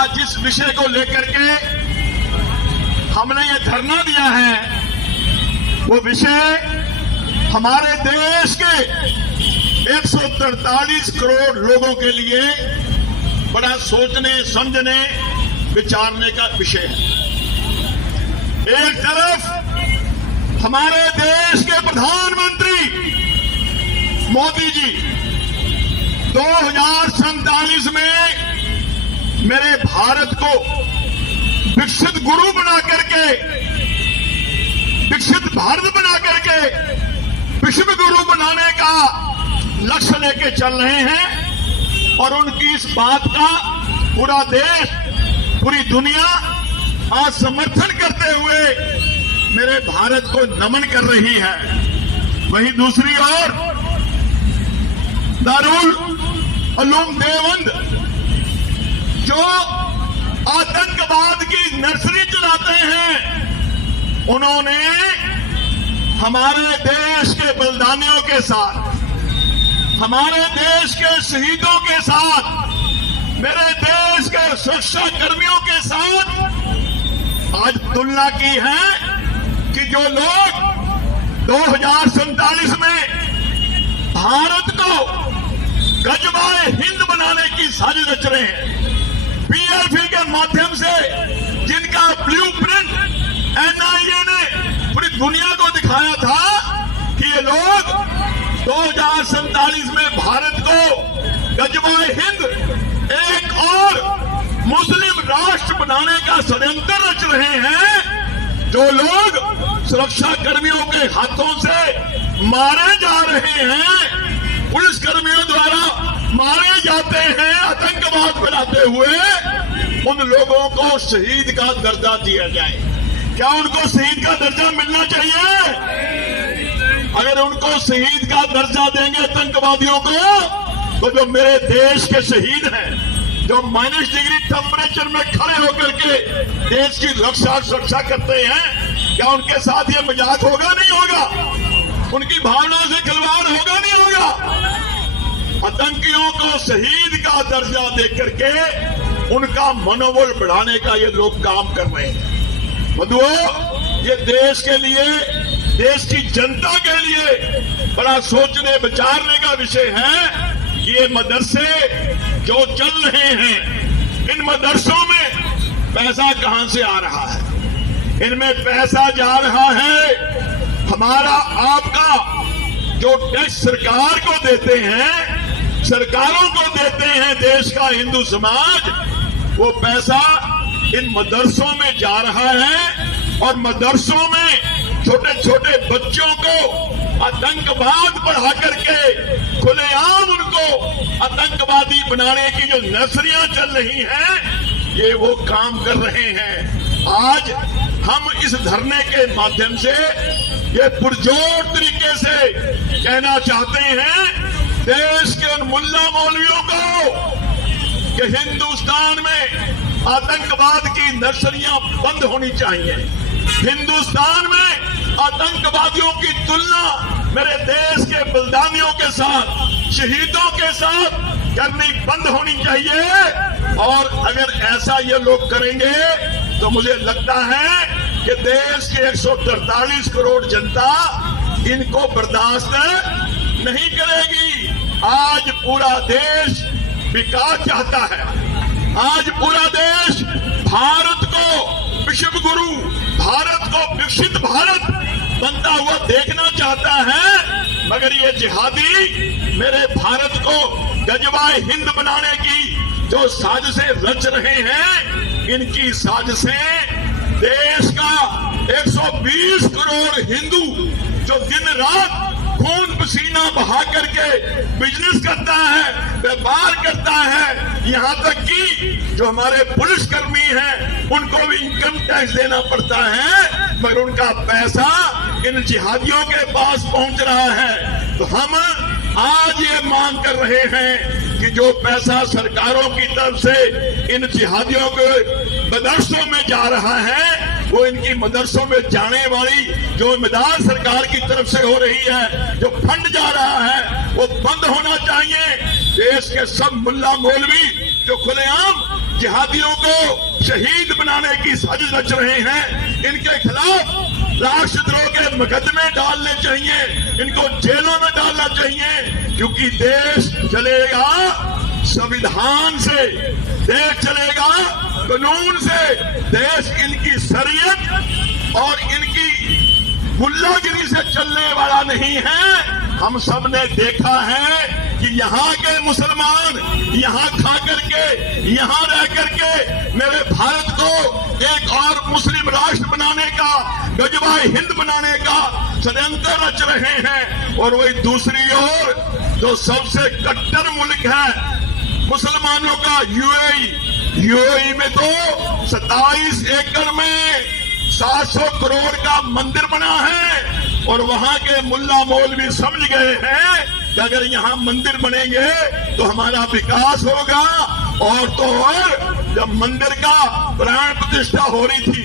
आज जिस विषय को लेकर के हमने ये धरना दिया है वो विषय हमारे देश के 143 करोड़ लोगों के लिए बड़ा सोचने समझने विचारने का विषय है। एक तरफ हमारे देश के प्रधानमंत्री मोदी जी 2047 में मेरे भारत को विकसित गुरु बना करके, विकसित भारत बना करके विश्व गुरु बनाने का लक्ष्य लेके चल रहे हैं और उनकी इस बात का पूरा देश, पूरी दुनिया आज समर्थन करते हुए मेरे भारत को नमन कर रही है। वहीं दूसरी ओर दारुल उलूम देवबंद जो आतंकवाद की नर्सरी चलाते हैं, उन्होंने हमारे देश के बलिदानियों के साथ, हमारे देश के शहीदों के साथ, मेरे देश के सुरक्षा कर्मियों के साथ आज तुलना की है कि जो लोग 2047 में भारत को गजवाए हिंद बनाने की साजिश रच रहे हैं, पीएलपी के माध्यम से जिनका ब्लूप्रिंट एनआईए ने पूरी दुनिया को दिखाया था कि ये लोग 2047 में भारत को गजवाए हिंद एक और मुस्लिम राष्ट्र बनाने का षड्यंत्र रच रहे हैं। जो लोग सुरक्षा कर्मियों के हाथों से मारे जा रहे हैं, पुलिस कर्मियों द्वारा मारे जाते हैं आतंकवाद फैलाते हुए, उन लोगों को शहीद का दर्जा दिया जाए। क्या उनको शहीद का दर्जा मिलना चाहिए? अगर उनको शहीद का दर्जा देंगे आतंकवादियों को, तो जो मेरे देश के शहीद हैं, जो माइनस डिग्री टेम्परेचर में खड़े होकर के देश की रक्षा सुरक्षा करते हैं, क्या उनके साथ ये मजाक होगा? नहीं होगा। उनकी भावनाओं से खिलवाड़ होगा? नहीं होगा। आतंकियों को शहीद का दर्जा देकर के उनका मनोबल बढ़ाने का ये लोग काम कर रहे हैं। बंधुओं, ये देश के लिए, देश की जनता के लिए बड़ा सोचने विचारने का विषय है कि ये मदरसे जो चल रहे हैं, इन मदरसों में पैसा कहां से आ रहा है? इनमें पैसा जा रहा है हमारा आपका जो टैक्स सरकार को देते हैं, सरकारों को देते हैं देश का हिंदू समाज, वो पैसा इन मदरसों में जा रहा है और मदरसों में छोटे छोटे बच्चों को आतंकवाद बढ़ा करके खुलेआम उनको आतंकवादी बनाने की जो नर्सरियां चल रही हैं, ये वो काम कर रहे हैं। आज हम इस धरने के माध्यम से ये पुरजोर तरीके से कहना चाहते हैं देश के उन मुल्ला मौलवियों को कि हिंदुस्तान में आतंकवाद की नर्सरियां बंद होनी चाहिए। हिंदुस्तान में आतंकवादियों की तुलना मेरे देश के बलिदानियों के साथ, शहीदों के साथ करनी बंद होनी चाहिए। और अगर ऐसा ये लोग करेंगे तो मुझे लगता है कि देश के 143 करोड़ जनता इनको बर्दाश्त नहीं करेगी। आज पूरा देश विकास चाहता है। आज पूरा देश भारत को विश्व गुरु, भारत को विकसित भारत बनता हुआ देखना चाहता है, मगर ये जिहादी मेरे भारत को गजवाए हिंद बनाने की जो साजिशें रच रहे हैं, इनकी साजिशें देश का 120 करोड़ हिंदू जो दिन रात खून पसीना बहा करके बिजनेस करता है, व्यापार करता है, यहाँ तक कि जो हमारे पुलिस कर्मी हैं उनको भी इनकम टैक्स देना पड़ता है, मगर उनका पैसा इन जिहादियों के पास पहुंच रहा है। तो हम आज ये मांग कर रहे हैं कि जो पैसा सरकारों की तरफ से इन जिहादियों के मदरसों में जा रहा है, वो इनकी मदरसों में जाने वाली जो इमदाद सरकार की तरफ से हो रही है, जो फंड जा रहा है, वो बंद होना चाहिए। देश के सब मुल्ला मौलवी जो खुलेआम जिहादियों को शहीद बनाने की साजिश रच रहे हैं, इनके खिलाफ राष्ट्रद्रोह के मुकदमे डालने चाहिए, इनको जेलों में डालना चाहिए, क्योंकि देश चलेगा संविधान से, देश चलेगा कानून से, देश इनकी शरीयत और इनकी गुल्लागिरी से चलने वाला नहीं है। हम सब ने देखा है कि यहाँ के मुसलमान यहाँ खा करके, यहाँ रह करके मेरे भारत को एक और मुस्लिम राष्ट्र बनाने का, गजवाए हिंद बनाने का षड्यंत्र रच रहे हैं। और वही दूसरी ओर जो सबसे कट्टर मुल्क है मुसलमानों का यूएई में तो 27 एकड़ में 700 करोड़ का मंदिर बना है, और वहां के मुल्ला मौलवी समझ गए हैं कि अगर यहाँ मंदिर बनेंगे तो हमारा विकास होगा। और तो और जब मंदिर का प्राण प्रतिष्ठा हो रही थी,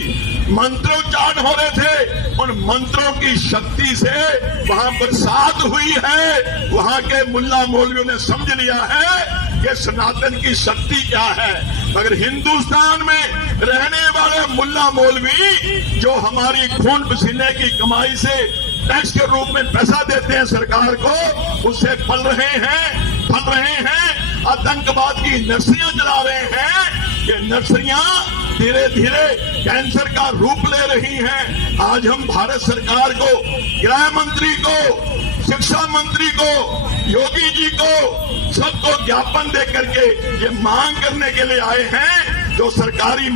मंत्रोच्चारण हो रहे थे, उन मंत्रों की शक्ति से वहां बरसात हुई है। वहां के मुल्ला मौलवियों ने समझ लिया है कि सनातन की शक्ति क्या है। मगर हिंदुस्तान में रहने वाले मुल्ला मौलवी जो हमारी खून पसीने की कमाई से टैक्स के रूप में पैसा देते हैं सरकार को, उससे फल रहे हैं आतंकवाद की नर्सरियां चला रहे हैं। ये नर्सरियां धीरे धीरे कैंसर का रूप ले रही हैं। आज हम भारत सरकार को, गृह मंत्री को, शिक्षा मंत्री को, योगी जी को, सबको ज्ञापन दे करके ये मांग करने के लिए आए हैं जो सरकारी